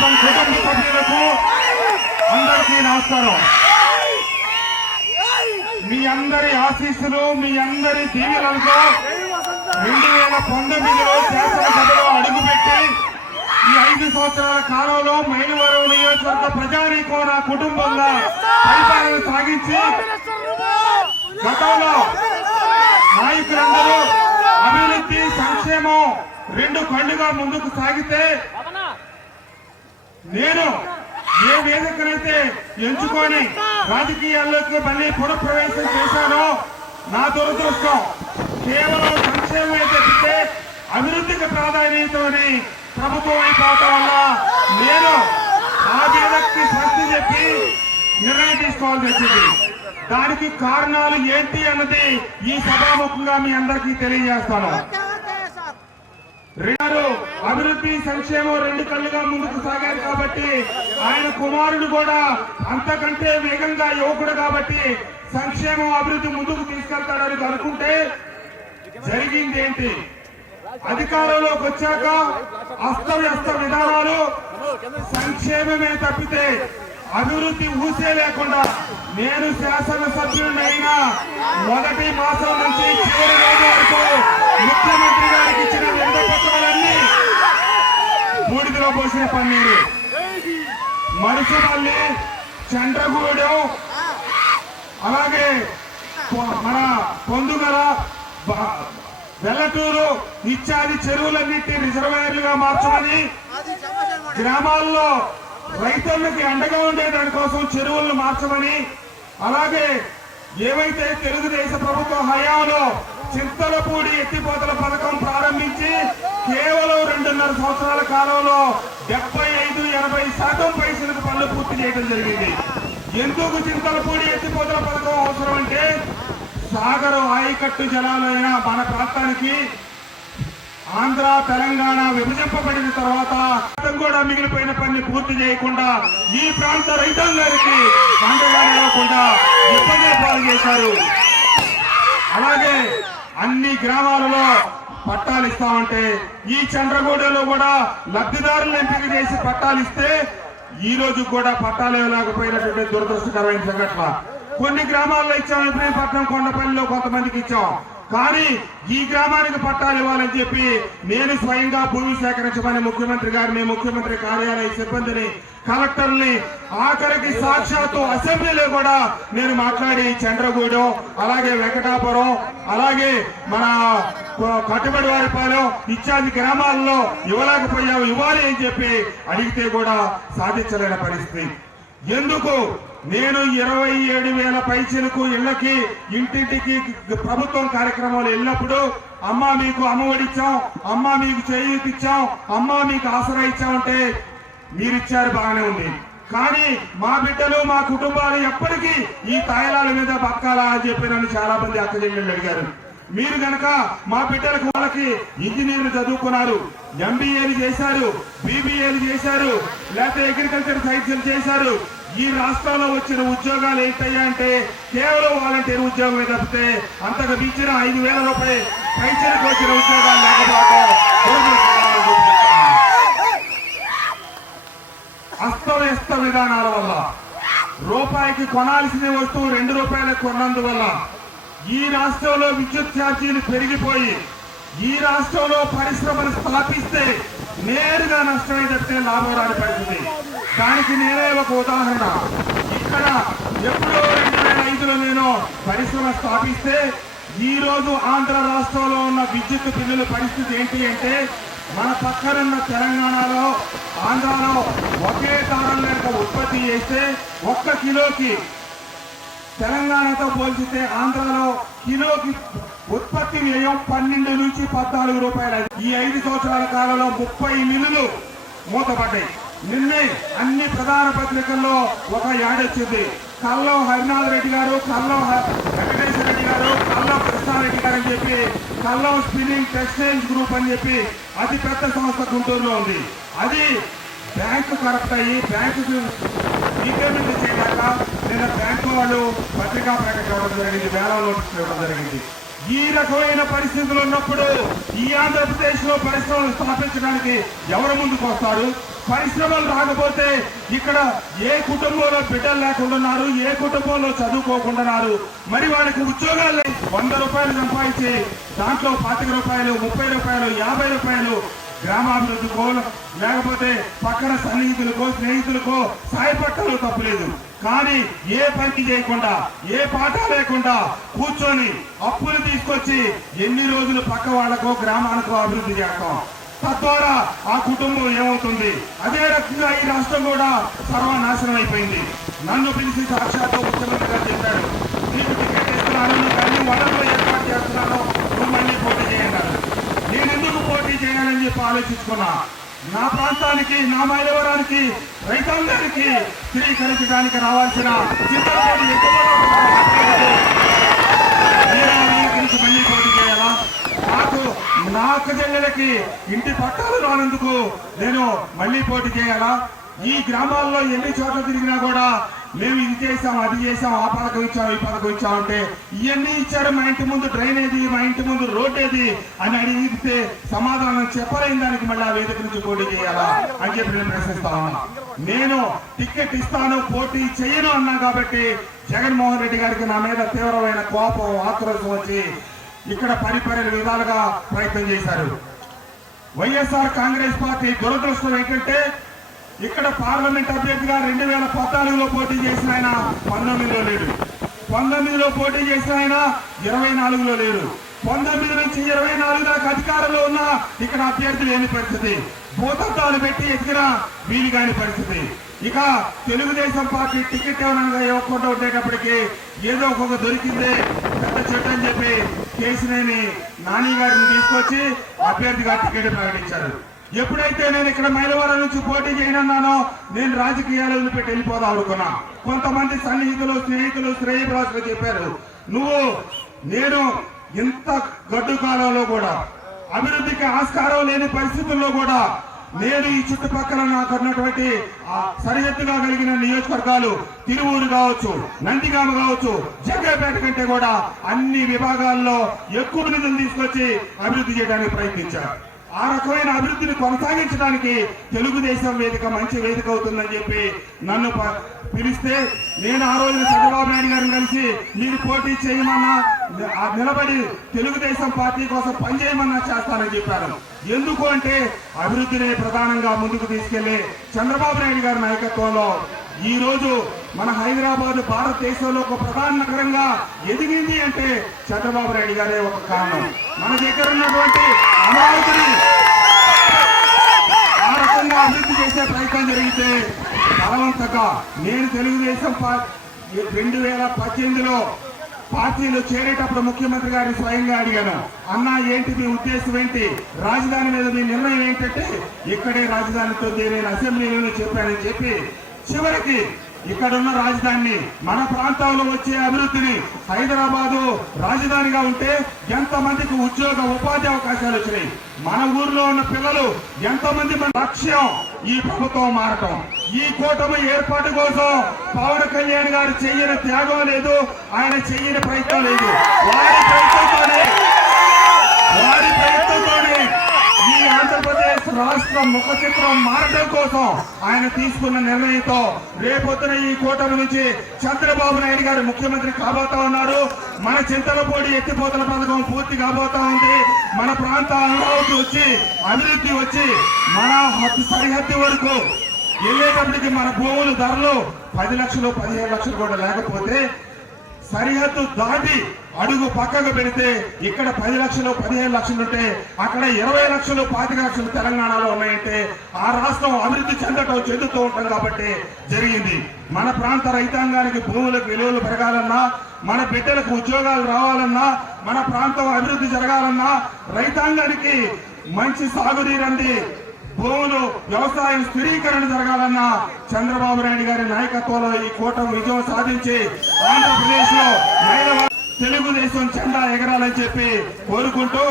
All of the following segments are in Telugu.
తెలుగుదేశం కుటుంబ సభ్యులకు అందరికీ నమస్కారం. మీ అందరి ఆశీస్సులు మీ అందరి దీవెనలతో రెండు వేల పంతొమ్మిదిలో శాసనసభలో అడుగుపెట్టి ఈ ఐదు సంవత్సరాల కాలంలో మైలవరం నియోజకవర్గ ప్రజానీకం నా కుటుంబంగా పరిపాలన సాగించి గతంలో నాయకులందరూ అభివృద్ధి సంక్షేమం రెండు కళ్ళుగా ముందుకు సాగితే నేను ఏ వేదికనైతే ఎంచుకొని రాజకీయాల్లోకి మళ్ళీ పునఃప్రవేశం చేశానో నా దురదృష్టం కేవలం సంక్షేమమే తప్పితే అభివృద్ధికి ప్రాధాన్యతని ప్రభుత్వం అయిపోవటం వల్ల నేను ఆ వేదక్కి స్వస్తి చెప్పి నిర్ణయం తీసుకోవాల్సి వచ్చింది. దానికి కారణాలు ఏంటి అన్నది ఈ సభాముఖంగా మీ అందరికీ తెలియజేస్తాను. రెండు అభివృద్ధి సంక్షేమం రెండు కళ్ళుగా ముందుకు సాగారు కాబట్టి ఆయన కుమారుడు కూడా అంతకంటే వేగంగా యువకుడు కాబట్టి సంక్షేమం అభివృద్ధి ముందుకు తీసుకెళ్తాడని అనుకుంటే జరిగింది ఏంటి? అధికారంలోకి వచ్చాక అస్తవ్యస్త విధానాలు సంక్షేమమే తప్పితే అభివృద్ధి ఊసే లేకుండా నేను శాసనసభ్యుడినైనా మొదటి మాసం నుంచి చివరి రోజు వరకు ముఖ్యమంత్రి గారికి ఇచ్చిన వివిధ పత్రాలన్నీ బూడిదలో పోసిన పన్నీరు. మరుసపల్లి చంద్రగూడెం అలాగే మన పొందుగల వెల్లటూరు ఇత్యాది చెరువులన్నింటి రిజర్వాయర్లుగా మార్చమని గ్రామాల్లో రైతులకి అండగా ఉండే దానికోసం చెరువులను మార్చమని అలాగే ఏవైతే తెలుగుదేశ ప్రభుత్వ హయాంలో చింతలపూడి ఎత్తిపోతల పథకం ప్రారంభించి కేవలం రెండున్నర సంవత్సరాల కాలంలో డెబ్బై ఐదు ఎనభై శాతం పైసలకు పనులు పూర్తి చేయడం జరిగింది. ఎందుకు చింతలపూడి ఎత్తిపోతల పథకం అవసరం అంటే సాగరం ఆయకట్టు జలాలైన మన ప్రాంతానికి ఆంధ్ర తెలంగాణ విభజింపబడిన తర్వాత కూడా మిగిలిపోయిన పని పూర్తి చేయకుండా ఈ ప్రాంత రైతాంగానికి అండగా నిలవకుండా పాలు చేశారు. అలాగే అన్ని గ్రామాలలో పట్టాలు ఇస్తామంటే ఈ చంద్రగూడలో కూడా లబ్ధిదారులను ఎంపిక చేసి పట్టాలు ఇస్తే ఈ రోజు కూడా పట్టాలు ఇవ్వలేకపోయినటువంటి దురదృష్టకరమైన సంఘటన. కొన్ని గ్రామాల్లో ఇచ్చాం ఇబ్రహీంపట్నం కొండపల్లిలో కొంతమందికి ఇచ్చాం. కానీ ఈ గ్రామానికి పట్టాలు ఇవ్వాలని చెప్పి నేను స్వయంగా భూమి సేకరించమని ముఖ్యమంత్రి గారిని ముఖ్యమంత్రి కార్యాలయ సిబ్బందిని కలెక్టర్ని ఆఖరికి సాక్షాత్తు అసెంబ్లీలో కూడా నేను మాట్లాడి చంద్రగూడెం అలాగే వెంకటాపురం అలాగే మన కట్టుబడి వారిపాలెం ఇత్యాది గ్రామాల్లో ఇవ్వలేకపోయావు ఇవ్వాలి అని చెప్పి అడిగితే కూడా సాధించలేని పరిస్థితి. ఎందుకు? నేను ఇరవై ఏడు వేల పైసలకు ఇళ్ళకి ఇంటింటికి ప్రభుత్వం కార్యక్రమాలు వెళ్ళినప్పుడు అమ్మా మీకు అమ్మఒడిచ్చాం అమ్మ అమ్మా మీకు చేయూతిచ్చాం అమ్మ అమ్మా మీకు ఆసరా ఇచ్చామంటే మీరిచ్చారు బాగానే ఉంది. కానీ మా బిడ్డలు మా కుటుంబాలు ఎప్పటికీ ఈ తాయిలాల మీద బక్కాలా అని చెప్పి నన్ను చాలా మంది అక్క చెల్లెళ్ళు అడిగారు. మీరు గనక మా బిడ్డలకు వాళ్ళకి ఇంజనీర్లు చదువుకున్నారు ఎంబీఏలు చేశారు బీబీఏలు చేశారు లేకపోతే అగ్రికల్చర్ సైన్సులు చేశారు ఈ రాష్ట్రంలో వచ్చిన ఉద్యోగాలు ఏంటయ్యా అంటే కేవలం వాలంటీర్ ఉద్యోగమే తప్పితే అంతకు మించిన ఐదు వేల రూపాయలు పైచలకు వచ్చిన ఉద్యోగాలు లేకపోవడం అస్తవ్యస్త విధానాల వల్ల రూపాయికి కొనాల్సిన వస్తువు రెండు రూపాయలకు కొన్నందువల్ల ఈ రాష్ట్రంలో విద్యుత్ ఛార్జీలు పెరిగిపోయి ఈ రాష్ట్రంలో పరిశ్రమలు స్థాపిస్తే నేరుగా నష్టమే తప్పితే లాభం రాని పరిస్థితి. దానికి నేనే ఒక ఉదాహరణ. ఇక్కడ ఎప్పుడో రెండు వేల ఐదులో నేను పరిశ్రమ స్థాపిస్తే ఈ రోజు ఆంధ్ర రాష్ట్రంలో ఉన్న విద్యుత్ బిల్లుల పరిస్థితి ఏంటి అంటే మన పక్కనున్న తెలంగాణలో ఆంధ్రాలో ఒకే దారం యొక్క ఉత్పత్తి చేస్తే ఒక్క కిలోకి తెలంగాణతో పోల్చితే ఆంధ్రాలో కిలోకి ఉత్పత్తి వ్యయం పన్నెండు నుంచి పద్నాలుగు రూపాయలు. ఈ ఐదు సంవత్సరాల కాలంలో ముప్పై మిల్లులు మూతపడ్డాయి. నిన్నే అన్ని ప్రధాన పత్రికల్లో ఒక యాడ్ వచ్చింది. కల్లం హరినాథ్ రెడ్డి గారు కల్లం వెంకటేశ్వర రెడ్డి గారు కల్లం కృష్ణారెడ్డి గారు అని చెప్పి కల్లం స్పిన్నింగ్ టెక్స్టైల్స్ గ్రూప్ అని చెప్పి అతి పెద్ద సంస్థ గుంటూరులో ఉంది. అది బ్యాంకు కరప్ట్ అయ్యి బ్యాంకు రీపేమెంట్ చేయలేక నిన్న బ్యాంకు వాళ్ళు పత్రికా ప్రకటన ఇవ్వడం జరిగింది వేల నోటీసులు ఇవ్వడం జరిగింది. ఈ రకమైన పరిస్థితులు ఉన్నప్పుడు ఈ ఆంధ్రప్రదేశ్లో పరిశ్రమలు స్థాపించడానికి ఎవరు ముందుకు వస్తారు? పరిశ్రమలు రాకపోతే ఇక్కడ ఏ కుటుంబంలో బిడ్డలు లేకుండా ఉన్నారు ఏ కుటుంబంలో చదువుకోకుండాన్నారు మరి వాడికి ఉద్యోగాలు వంద రూపాయలు సంపాదించి దాంట్లో పాతిక రూపాయలు ముప్పై రూపాయలు యాభై రూపాయలు గ్రామాభివృద్ధికో లేకపోతే పక్కన సన్నిహితులకో స్నేహితులకో సాయపట్టలు తప్పులేదు కానీ ఏ పని చేయకుండా ఏ పాట లేకుండా కూర్చొని అప్పులు తీసుకొచ్చి ఎన్ని రోజులు పక్క వాళ్ళకో గ్రామానికో అభివృద్ధి చేస్తాం. తద్వారా ఆ కుటుంబం ఏమవుతుంది? అదే రకంగా ఈ రాష్ట్రం కూడా సర్వనాశనం అయిపోయింది. నన్ను పిలిచి సాక్షాత్తు ముఖ్యమంత్రి గారు చెప్పాడు మీకు టికెట్ ఇస్తున్నాను కానీ వనరులు ఏర్పాటు చేస్తున్నాను. చేయాలని ఆలోచించుకున్నా. నా ప్రాంతానికి నా మైలవరానికి రైతాంగానికి స్త్రీకరించడానికి రావాల్సిన చింతలపూడి గురించి మళ్ళీ పోటీ చేయాలా నాకు నా అక్క చెల్లెలకి ఇంటి పట్టాలు రానందుకు నేను మళ్ళీ పోటీ చేయాలా? ఈ గ్రామాల్లో ఎన్ని చోట్ల తిరిగినా కూడా మేము ఇది చేసాం అది చేసాం ఆ పథకం ఇచ్చాం ఈ పథకం ఇచ్చాం అంటే ఇవన్నీ ఇచ్చారు మా ఇంటి ముందు డ్రైనేజీ మా ఇంటి ముందు రోడ్ ఏది అని అడిగితే సమాధానం చెప్పలేని దానికి మళ్ళీ ఆ వేదిక నుంచి పోటీ చేయాలా అని చెప్పి నేను ప్రశ్నిస్తాను నేను టికెట్ ఇస్తాను పోటీ చేయను అన్నా కాబట్టి జగన్మోహన్ రెడ్డి గారికి నా మీద తీవ్రమైన కోపం ఆక్రోశం వచ్చి ఇక్కడ పరిపరి విధాలుగా ప్రయత్నం చేశారు. వైఎస్ఆర్ కాంగ్రెస్ పార్టీ దురదృష్టం ఏంటంటే ఇక్కడ పార్లమెంట్ అభ్యర్థిగా రెండు వేల పద్నాలుగులో పోటీ చేసిన ఆయన పంతొమ్మిదిలో లేడు. పంతొమ్మిదిలో పోటీ చేసిన ఆయన ఇరవై నాలుగులో లేడు. పంతొమ్మిది నుంచి ఇరవై నాలుగు దాకా అధికారంలో ఉన్న ఇక్కడ అభ్యర్థి లేని పరిస్థితి. భూతత్వాలు పెట్టి ఎదిగిన వీలు కాని పరిస్థితి. ఇక తెలుగుదేశం పార్టీ టికెట్ ఏమనగా ఇవ్వకుండా ఉండేటప్పటికి ఏదో ఒక్కొక్క దొరికిందే పెద్ద చెట్టు అని చెప్పి కేసినేని నాని గారిని తీసుకొచ్చి అభ్యర్థిగా టికెట్ ప్రకటించారు. ఎప్పుడైతే నేను ఇక్కడ మైలవరం నుంచి పోటీ చేయనున్నానో నేను రాజకీయాలు వదిలిపెట్టి వెళ్ళిపోదాం అనుకున్నా. కొంతమంది సన్నిహితులు స్నేహితులు శ్రేయభిలాషులు చెప్పారు నువ్వు నేను ఇంత గడ్డు కాలంలో కూడా అభివృద్ధికి ఆస్కారం లేని పరిస్థితుల్లో కూడా నేను ఈ చుట్టుపక్కల నాకు ఉన్నటువంటి సరిహద్దుగా కలిగిన నియోజకవర్గాలు తిరువూరు కావచ్చు నందిగామ కావచ్చు జగ్గపేట కంటే కూడా అన్ని విభాగాల్లో ఎక్కువ నిధులు తీసుకొచ్చి అభివృద్ధి చేయడానికి ప్రయత్నించారు. ఆ రకమైన అభివృద్ధిని కొనసాగించడానికి తెలుగుదేశం వేదిక మంచి వేదిక అవుతుందని చెప్పి నన్ను పిలిస్తే నేను ఆ రోజున చంద్రబాబు నాయుడు గారిని కలిసి మీరు పోటీ చేయమన్నా నిలబడి తెలుగుదేశం పార్టీ కోసం పనిచేయమన్నా చేస్తానని చెప్పారు. ఎందుకు అంటే అభివృద్ధిని ప్రధానంగా ముందుకు తీసుకెళ్ళి చంద్రబాబు నాయుడు గారి నాయకత్వంలో ఈ రోజు మన హైదరాబాద్ భారతదేశంలో ఒక ప్రధాన నగరంగా ఎదిగింది అంటే చంద్రబాబు నాయుడు గారే ఒక కారణం. మన దగ్గర ఉన్నటువంటి అమరావతి ఆ రకంగా అభివృద్ధి చేసే ప్రయత్నం జరిగితే బలవంతంగా నేను తెలుగుదేశం పార్టీ రెండు వేల పద్దెనిమిదిలో పార్టీలో చేరేటప్పుడు ముఖ్యమంత్రి గారిని స్వయంగా అడిగాను. అన్నా ఏంటి మీ ఉద్దేశం ఏంటి? రాజధాని మీద మీ నిర్ణయం ఏంటంటే ఇక్కడే రాజధానితో నేను అసెంబ్లీలో చెప్పానని చెప్పి చివరికి ఇక్కడున్న రాజధానిని మన ప్రాంతంలో వచ్చే అభివృద్ధిని హైదరాబాదు రాజధానిగా ఉంటే ఎంతమందికి ఉద్యోగ ఉపాధి అవకాశాలు వచ్చినాయి? మన ఊర్లో ఉన్న పిల్లలు ఎంతమంది మన లక్ష్యం? ఈ ప్రభుత్వం మారటం. ఈ కూటమి ఏర్పాటు కోసం పవన్ కళ్యాణ్ గారు చెయ్యని త్యాగం లేదు ఆయన చెయ్యని ప్రయత్నం లేదు. వారి ప్రయత్నంతోనే రాష్ట్ర ముఖ చిత్రం మారడం కోసం ఆయన తీసుకున్న నిర్ణయంతో రేపొద్దున ఈ కూటమి నుంచి చంద్రబాబు నాయుడు గారు ముఖ్యమంత్రి కాబోతా ఉన్నారు. మన చింతలపూడి ఎత్తిపోతల పథకం పూర్తి కాబోతా ఉంది. మన ప్రాంత అమరావతి వచ్చి అభివృద్ధి వచ్చి మన సరిహద్దు వరకు వెళ్ళేటప్పటికి మన భూములు ధరలు పది లక్షలు పదిహేను లక్షలు కూడా లేకపోతే సరిహద్దు దాటి అడుగు పక్కకు పెడితే ఇక్కడ పది లక్షలు పదిహేను లక్షలు ఉంటే అక్కడ ఇరవై లక్షలు పాతిక లక్షలు తెలంగాణలో ఉన్నాయంటే ఆ రాష్ట్రం అభివృద్ధి చెందటం చెందుతూ ఉంటాం కాబట్టి జరిగింది. మన ప్రాంత రైతాంగానికి భూములకు విలువలు పెరగాలన్నా మన బిడ్డలకు ఉద్యోగాలు రావాలన్నా మన ప్రాంతం అభివృద్ధి జరగాలన్నా రైతాంగానికి మంచి సాగునీరండి భూములు వ్యవసాయం స్థిరీకరణ జరగాలన్న చంద్రబాబు నాయుడు గారి నాయకత్వంలో ఈ కూటమి విజయం సాధించి ఆంధ్రప్రదేశ్లో తెలుగుదేశం చండా ఎగరాలని చెప్పి కోరుకుంటూ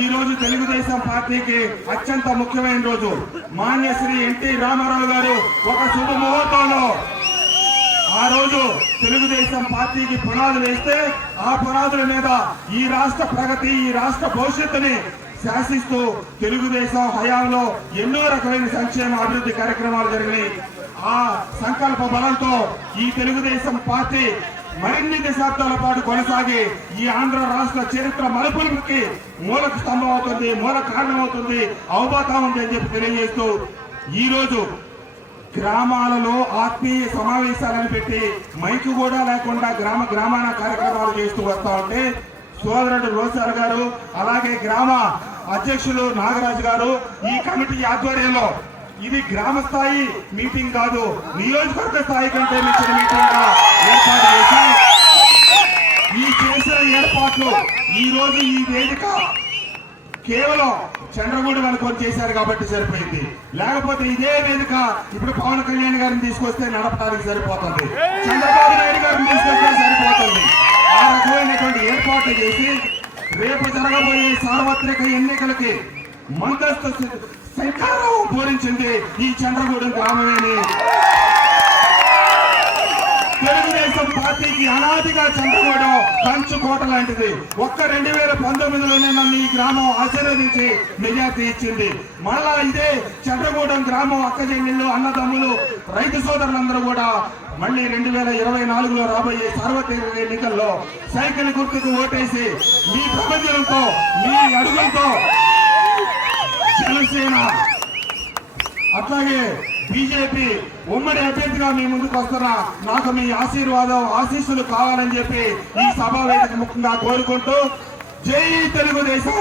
ఈ రోజు తెలుగుదేశం పార్టీకి అత్యంత ముఖ్యమైన రోజు. మాన్య శ్రీ ఎన్టీ రామారావు గారు ఒక శుభ ముహూర్తంలో ఆ రోజు తెలుగుదేశం పార్టీకి పునాదులు వేస్తే ఆ పునాదుల మీద ఈ రాష్ట్ర ప్రగతి ఈ రాష్ట్ర భవిష్యత్తుని శాసిస్తూ తెలుగుదేశం హయాంలో ఎన్నో రకమైన సంక్షేమ అభివృద్ధి కార్యక్రమాలు జరిగినాయి. ఆ సంకల్ప బలంతో ఈ తెలుగుదేశం పార్టీ మరిన్ని దశాబ్దాల పాటు కొనసాగి ఈ ఆంధ్ర రాష్ట్ర చరిత్ర మలుపులకి మూల స్తంభం అవుతుంది మూల కారణం అవుతుంది అవబాతా ఉంది అని చెప్పి తెలియజేస్తూ ఈ రోజు గ్రామాలలో ఆత్మీయ సమావేశాలను పెట్టి మైకు కూడా లేకుండా గ్రామ గ్రామాన కార్యక్రమాలు చేస్తూ వస్తా ఉంటే సోదరుడు రోసార్ గారు అలాగే గ్రామ అధ్యక్షులు నాగరాజు గారు ఈ కమిటీ ఆధ్వర్యంలో. ఇది గ్రామ స్థాయి మీటింగ్ కాదు నియోజకవర్గ స్థాయి కంటే మించిన మీటింగ్ ఏర్పాటు చేసి ఈ చేసిన ఏర్పాట్లు ఈ రోజు ఈ వేదిక కేవలం చంద్రగూడు కొని చేశారు కాబట్టి సరిపోయింది. లేకపోతే ఇదే వేదిక ఇప్పుడు పవన్ కళ్యాణ్ గారిని తీసుకొస్తే నడపడానికి సరిపోతుంది. చంద్రబాబు నాయుడు గారిని తీసుకొస్తే సరిపోతుంది. ఆ రకమైనటువంటి ఏర్పాట్లు చేసి రేపు జరగబోయే సార్వత్రిక ఎన్నికలకి ముందస్తు శంకారం పూరించింది ఈ చంద్రగూడెం గ్రామమేని. తెలుగుదేశం పార్టీకి అనాదిగా చంద్రగూడెం కంచు కోట లాంటిది. ఒక్క రెండు వేల పంతొమ్మిదిలోనే నన్ను ఈ గ్రామం ఆశీర్వదించి మెజార్టీ ఇచ్చింది. మళ్ళా ఇదే చంద్రగూడెం గ్రామం అక్కజెల్లిళ్ళు అన్నదమ్ములు రైతు సోదరులందరూ కూడా మళ్ళీ రెండు వేల ఇరవై నాలుగులో రాబోయే సార్వత్రిక ఎన్నికల్లో సైకిల్ గుర్తుకు ఓటేసి మీ ప్రపంచంతో మీ అడుగులతో జనసేన అట్లాగే బీజేపీ ఉమ్మడి అభ్యర్థిగా మీ ముందుకు వస్తున్నా నాకు మీ ఆశీర్వాదం ఆశీస్సులు కావాలని చెప్పి ఈ సభా వేదిక ముఖ్యంగా కోరుకుంటూ జై తెలుగుదేశం.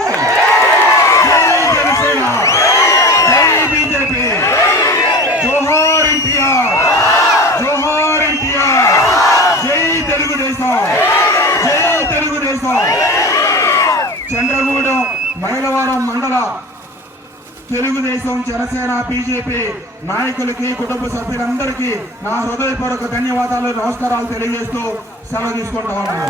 జై జనసేన జై బీజేపీ జోహార్ ఎన్టీఆర్ జోహార్ ఎన్టీఆర్ జై తెలుగుదేశం జై తెలుగుదేశం చంద్రగూడెం మైలవరం మండల తెలుగుదేశం జనసేన బీజేపీ నాయకులకి కుటుంబ సభ్యులందరికీ నా హృదయపూర్వక ధన్యవాదాలు నమస్కారాలు తెలియజేస్తూ సెలవు తీసుకుంటా ఉన్నాను.